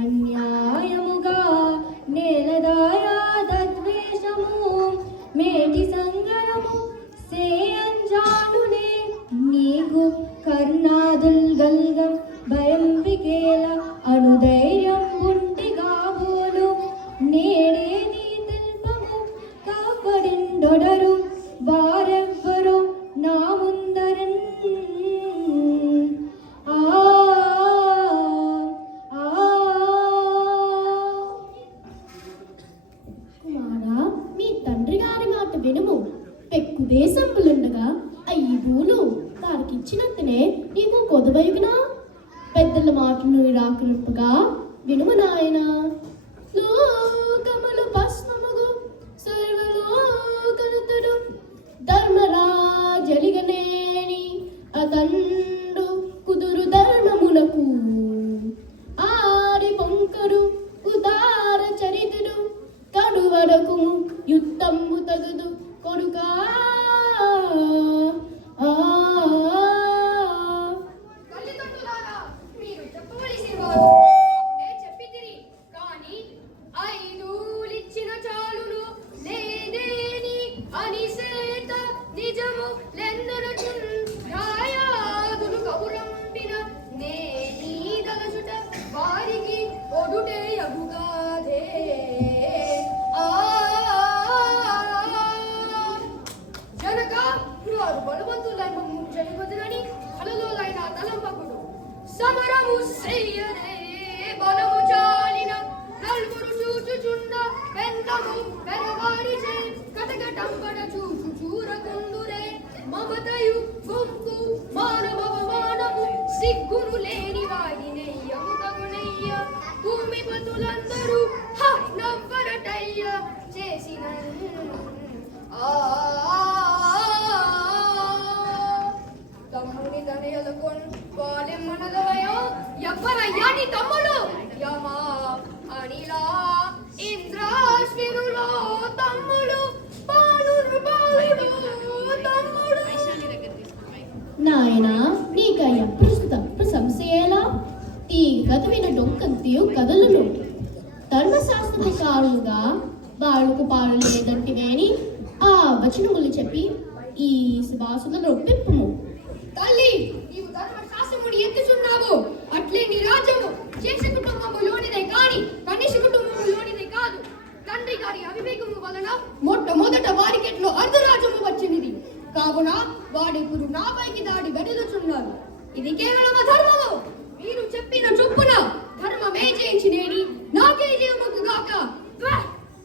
అన్యాయముగా నేలదాయా దద్వేషము మేటి సంగరము సేయంజానునే నీకు కర్ణాదుల్ గల్గం భయం వికేల అనుధైర్యం ఉండిగా బోలు నేడే నీ తెల్పము కాపడిండొడరు వారెవ్వరు నా ముందరన్ కుమారా, మీ తండ్రి గారి మాట వినుము. పెక్కు దేశంబులుండగా అయ్యి భూలు వారికిచ్చినంతనే నీకు కొదవైవినా పెద్దల మాటలు నిరాకరింపగా వినుము నాయనా. లోకములు భస్మముగు సర్వలోకనుతుడు ధర్మరాజలిగనేని అతండు కుదురు ధర్మమునకు ఆరి పొంకరు ఉదార చరితుడు కడువరకు యుద్ధము తగుదు కొడుకా. సమరము చెయ్యనే బలము చాలిన నలుగురు చూచుచుండ బెందము పెరవారిచే కటకటంబడ చూచు చూరకుందురే మమతయు గుంపు మానవమానము సిగ్గును లేని వాడినెయ్యము తగునయ్య భూమిపతులందరూ నవ్వరటయ్య చేసిన తమ్ముని తనయలకొన్ వాలెమ్మనదవయో ఎవ్వరయ్యా నీ తమ్ముడు యమా అనిలా ఇంద్రాశ్వినులో తమ్ముడు పానురు బాలుడు తమ్ముడు. నాయనా, నీక ఎప్పుడు తప్పు సంశయేలా తీగ కదవిన డొంకంతియు కదలను. ధర్మశాస్త్రకారులుగా బాలుకు పాలు లేదంటివేని ఆ వచనములు చెప్పి ఈ సుభాసులను ఒప్పింపుము. తల్లి, నీవు ధర్మశాస్త్రముని ఎత్తుచున్నావు. అట్లే నీ రాజ్యము చేసే కుటుంబములోనిదే కాని కనిష కుటుంబములోనిదే కాదు. తండ్రి గారి అవివేకము వలన మొట్టమొదట వారికెట్లో అర్ధరాజ్యము వచ్చినది. కావున వాడిప్పుడు నాపైకి దాడి వెడులుచున్నారు. ఇది కేవలం ధర్మము. మీరు చెప్పిన చొప్పున ధర్మమే చేయించినేని నాకే లేముగాక.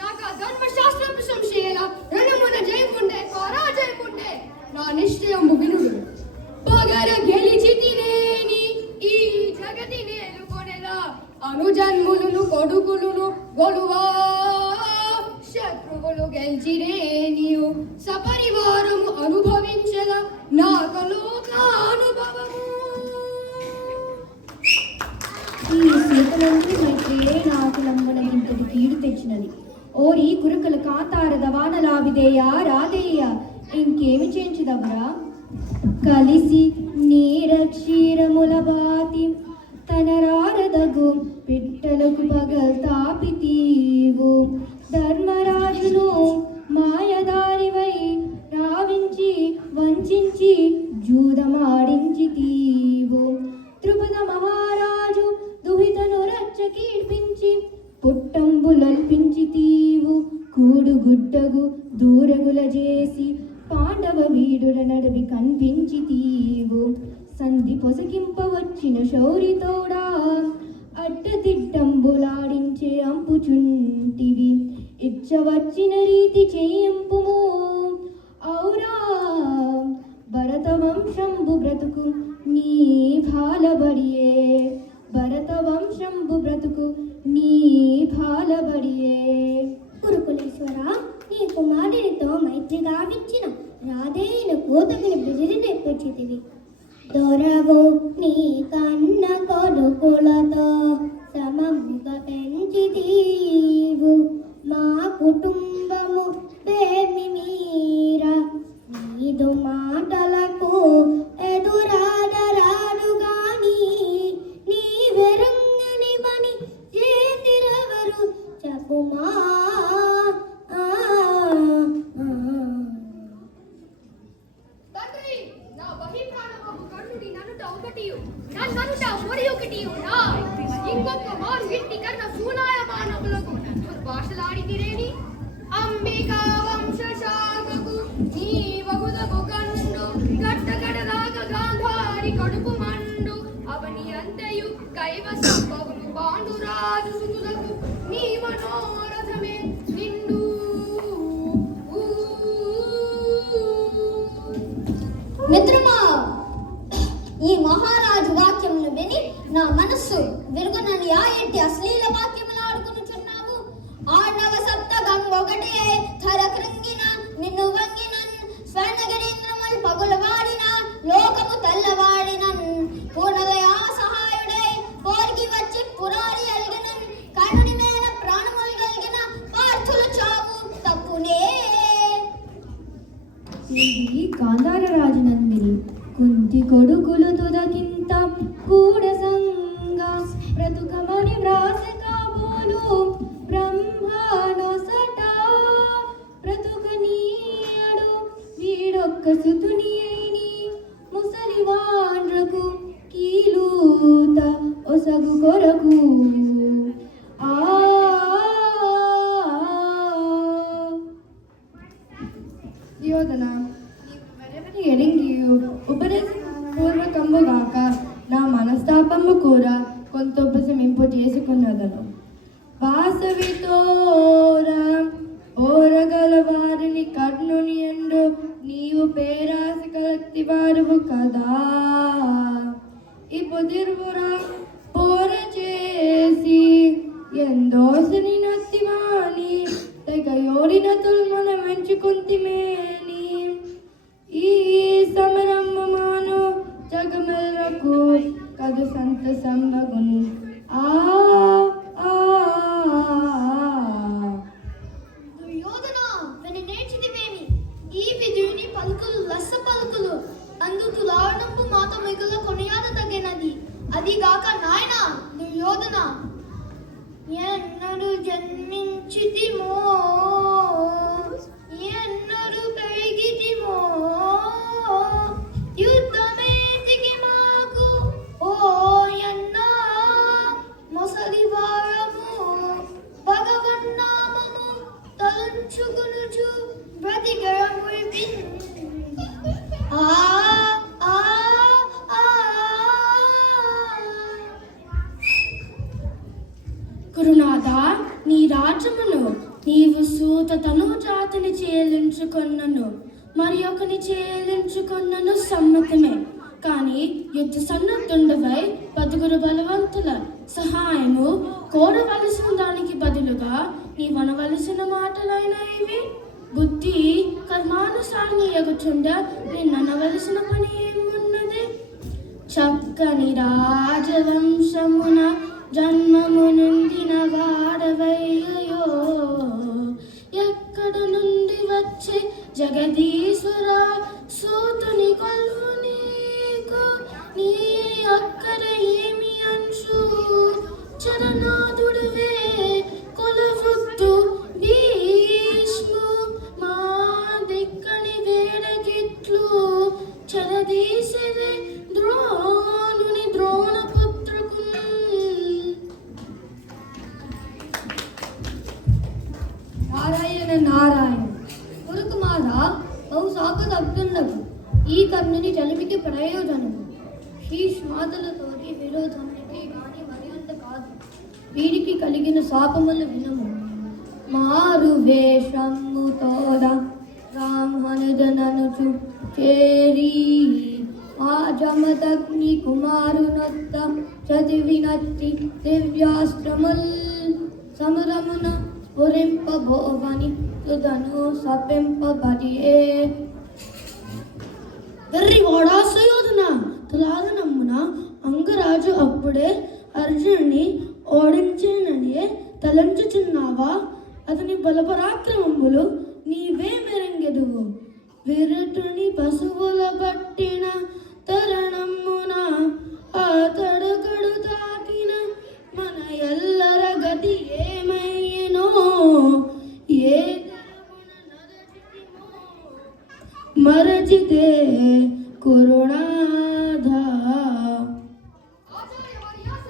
నాక ధర్మశాస్త్రపు సంశయాల రణమున జయముండే పరాజయముండే నా నిశ్చయము వినుడు. పగర గెలిచి తినేని ఈ జగతి నేలుకొనెలా అనుజన్ములను కొడుకులను గొలువా శత్రువులు గెలిచిరేనియు సపరివారము అనుభవించల నాకలోకానుభవము. ఈ సీతలందరి మైత్రియే నాకు లంబనగింతటి కీడు తెచ్చినది. ఓరి కురుకల కాంతాರದ వానలావిదేయ రాదేయ ఇంకేమి చేయించుదవరా. కలిసి నీరక్షీరముల బాతి తనరారదగు పిట్టలకు పగల్ తాపితీవు. ధర్మరాజును మాయదారివై రావించి వంచించి జూదమాడించి తీవు. త్రిపుద మహారాజు దుహితను రచ్చ కీర్పించి పుట్టంబులల్పించి తీవు. కూడు గుడ్డగు దూరగుల చేసి పాండవ వీడుల నడవి కనిపించి తీవు. సంధి పొసకింపవచ్చిన శౌరితోడా అడ్డదిడ్డంబులాడించే అంపుచుంటివి. ఇచ్చవచ్చిన రీతి చేయింపుము. ఔరా భరత వంశంబు బ్రతుకు నీ భాలబడియే. భరత వంశంబు బ్రతుకు నీ భాలబడియే. కురుకులేశ్వర, నీ కుమారునితో మైత్రి గావించిన రాధేయుని కూతుని బిజిలి తెప్పించితివి. దొరవు నీ కన్న కొడుకులతో సమముగా పెంచితీవు. మా కుటుంబము పేమి మీరా నీదు మాటలకు ఎదురాడరాడు గాని నీ నీవునా ఇంకొక మారు ఇంటి కన్నా సూనాయమానములకు దుర్భాషలాడితిరేని అంబికా వంశశాఖకు నీ వగుదకు కండు గట్టగడలాగ గాంధారి కడుపు మండు అవని అంతయు కైవసంభవులు పాండురాజు సుతులకు నీ మనోరథమే నిండు. మిత్రమా, ఈ మహారాజు వాక్యములు విని నా మనస్సు విరుగునని ఆ ఎట్టి అశ్లీల వాక్యములు ఆడుకునుచున్నావు. ఆర్ణవ సప్త గంగొకటే ధర కృంగిన నిన్ను వంగిన స్వర్ణగిరీంద్రములు పగులవాడిన లోకము తెల్లవాడిన పూర్ణదయా సహాయుడై కోరికి వచ్చి పురారి అలిగిన కరుని మేన ప్రాణములు కలిగిన పార్థుల చావు తప్పునే. ఇది గాంధార రాజనందిని కుంతి కొడుకులు తుదకింత కూడ సంగ బ్రతుకమని వ్రాస కాబోలు బ్రహ్మానొసట బ్రతుకనీయడు వీడొక్క సుతుని అయిని ముసలి వాండ్రకు కీలూత ఒసగు కొరకు. యోధన నీవు ఎరింగియు ఉపదేశ పూర్వకంబుగాక నా మనస్తాపము కూర కొంత ఉపశమింపు చేసుకున్నదను. వాసవితోర ఓరగల వారిని కర్ణుని ఎందు నీవు పేరాసి కలత్తి వారువు కదా. ఇపుదిర్వురా పోర చేసి ఎందోసని నత్తివాని తెగయోడిన తుల్మన మెంచుకుంతిమేని ఈ సమరమ్మమాను జగమెల్లకు కదు సంత సంభగును. దుర్యోధన విని నేర్చితివేమి ఈ విధుని పలుకులు లస్స పలుకులు అందు తులారణంపు మాత మిగుల కొనియాద తగినది. అది గాక నాయన దుర్యోధన, ఎన్నడు జన్మించితిమో ఎన్నడు పెరిగితిమో యుద్ధమేతికి మాకు ఓ ఎన్న మొసలి వారము భగవన్నామము తలంచుకునుచు బ్రతికరముడిపి గురునాథ, నీ రాజ్యమును నీవు సూత తనుజాతిని చేలించుకొన్నను మరి ఒకని చేలించుకొన్నను సమ్మతమే. కానీ యుద్ధ సన్నద్ధుండవై పదుగురు బలవంతుల సహాయము కోరవలసిన దానికి బదులుగా నీవనవలసిన మాటలైన ఇవి. బుద్ధి కర్మానుసారిని ఎగుచుండ నిన్ననవలసిన పని ఏమున్నది? చక్కని రాజవంశమున జన్మము నొందిన వాడవయ్యయో ఎక్కడ నుండి వచ్చే జగదీశ్వర సూతుని కొల్వు నీకు నీ అక్కర ఏమి అంచు చరనాథుడువే కొలవద్దు భీష్ము మా దిక్కని వేడగిట్లు చరదీసెదే ద్రోణుని ద్రోణపుత్రకు. నారాయణ నారాయణ గురుకుమార బహు సాకుదబ్దున్నకు ఈ కర్ణుని చలిమికి ప్రయోజనము శ్రీష్మాతలతోటి విరోధమునికి కానీ మరి అంత కాదు. వీడికి కలిగిన శాపములు వినము. మారు వేషముతోడ బ్రాహ్మణుదననుచు చేరి ఆ జమదగ్ని కుమారునొత్త చదివినట్టి దివ్యాస్త్రముల్ సమరమున స్ఫురింపబోవని తుదను సపింపబడియే. వెర్రివాడా సుయోధన, తులాదనమ్మున అంగరాజు అప్పుడే అర్జునుని ఓడించేననే తలంచుచున్నావా? అతని బలపరాక్రమములు నీవే మెరంగెదువు. విరటుని పశువుల పట్టిన తరణమ్మున ఆ తడకడు తాకిన మన ఎల్లర గతి ఏమయ్యనో ఏ మరచితే కురునాథ. ఆచార్య వర్యాస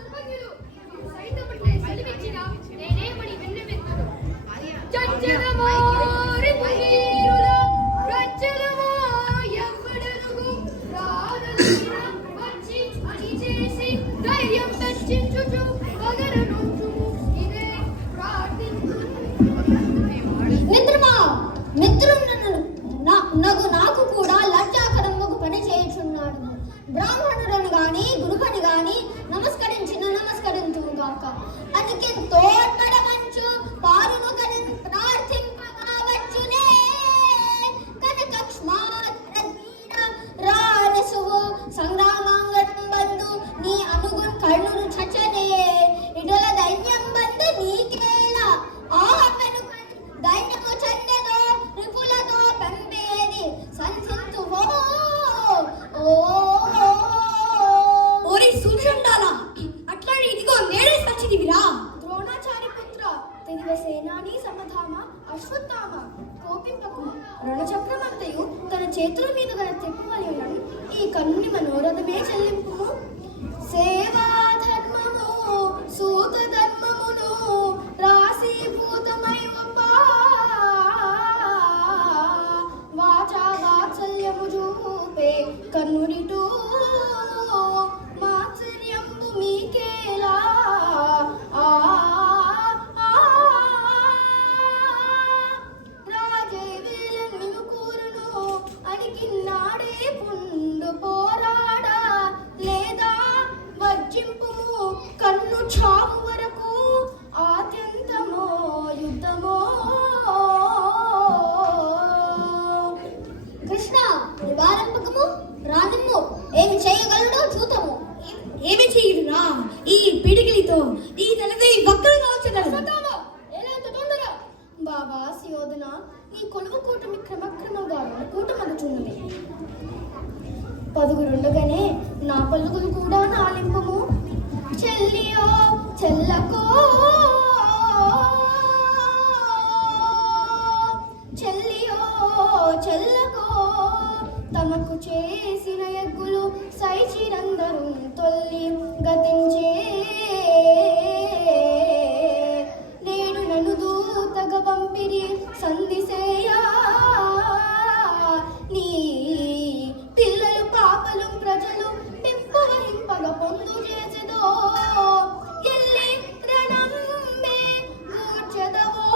కోపింపకు. రణచక్రమంతయు తన చేతుల మీద గల తిప్పువలి ఈ కన్నుని మనోరథమే చెల్లింపు. సేవా ధర్మము సూత ధర్మమును రాశీభూతమై వాచా వాత్సల్యము చూపే కన్నునిటూ మాత్సర్యంబు మీకేలా అనికిన్నాడే పుండు పోరాడా లేదా వర్జింపుము కన్ను చావు వరకు ఆద్యంతమో యుద్ధమో. కృష్ణ నివారింపకము రానిమ్ము, ఏమి చేయగలడో చూతము. ఏమి చేయుడునా ఈ పిడికిలితో ఈ తలపై వక్రంగా ఉంచగలరు. బాబా సుయోధన, నీ కొలువు కూటమి క్రమక్రమంగా కూటమనుచున్నది. 10 ఉండగానే నా పలుకులు కూడా నాలింపము. చెల్లియో చెల్లకో చెల్లియో చెల్లకో తమకు చేసిన యజ్ఞులు సైచిరందరు తొల్లి గతించే. నేడు నన్ను దూతగ పంపిరి సంధిసేయా. నీ పిల్లలు పాపలు ప్రజలు పింపు వహింపగ పొందు చేసేదో ఎల్లి రణంబే గూర్చెదవో.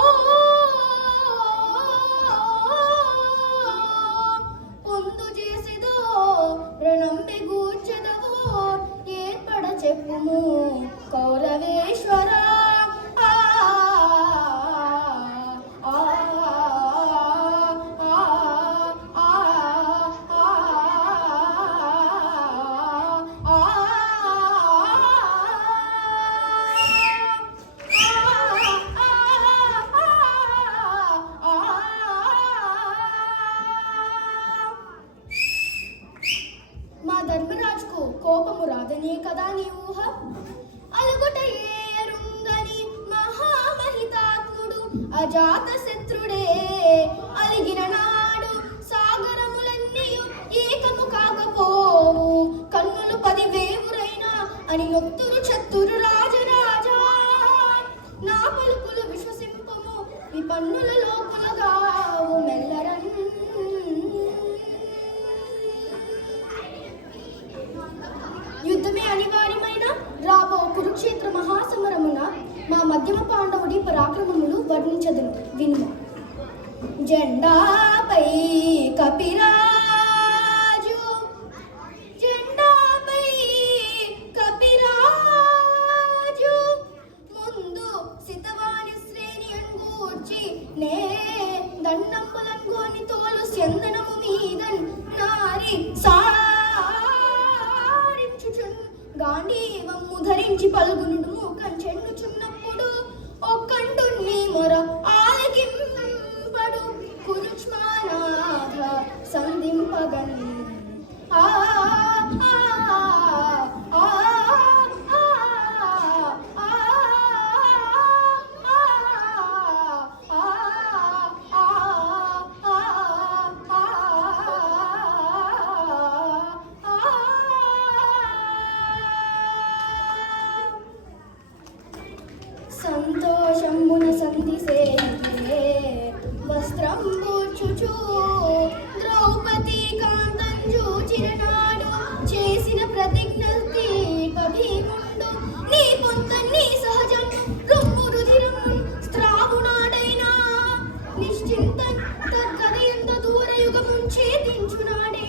పొందు చేసేదో రణంబే గూర్చెదవో ఏర్పడ చెప్పుము కౌరవేశ్వర. మా ధర్మరాజుకు కోపము రాదనే కదా నీ ఊహ. అలుగుటయేరుంగని మహామహితాత్ముడు అజాత శత్రుడే అలిగిన నాడు సాగరములన్నీ ఏకము కాకపోవు. కన్నులు 10 వేవురైనా అని నొత్తురు చత్తురు రాజరాజా. నా పలుకులు విశ్వసింపము విపన్నుల లోపులగావు మెల్లరన్. యుద్ధమే అనివార్యమైన రాబో కురుక్షేత్ర మహాసమరమున మా మధ్యమ పాండవుడి పరాక్రమములు వర్ణించదును వినుము. జెండాపై కపిరాజు జెండాపై కపిరాజు ముందు సితవాణి శ్రేణి అంగూర్చి నే దండంబులంగోని తోలు చందనము మీదన్ నారి గాంధీవము ధరించి పలుగునుడు మూకం చెన్నుచున్నప్పుడు ఒక్కండు నీ మొర ఆలకింపడు కురుక్ష్మానాథ సంధింపగన్. సంతోషమున సంధిసేయే వస్త్రంబూచుచు ద్రౌపది కాంతం చూచినాడు చేసిన ప్రతిజ్ఞల్ తీర్ప భీముండు. నీ పొంత నీ సహజం రొమ్ము రుధిరము స్త్రావునాడైనా నిశ్చింతన్ తద్గద ఎంత దూర యుగముంచి దించునాడే.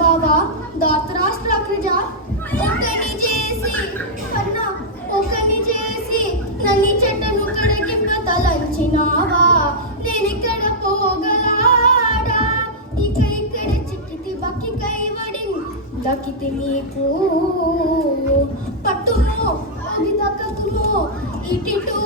బాబా ధార్తరాష్ట్ర అగ్రజ, ఒకని చేసి నన్ను చెట్టను కడగింప తలంచినావా. నేనిక్కడ పోగలాడా ఇక్కడ చిక్కితి బక్కి కైవడి దక్కితి మీకు పట్టుమో అది దక్కకుమో ఇటిటు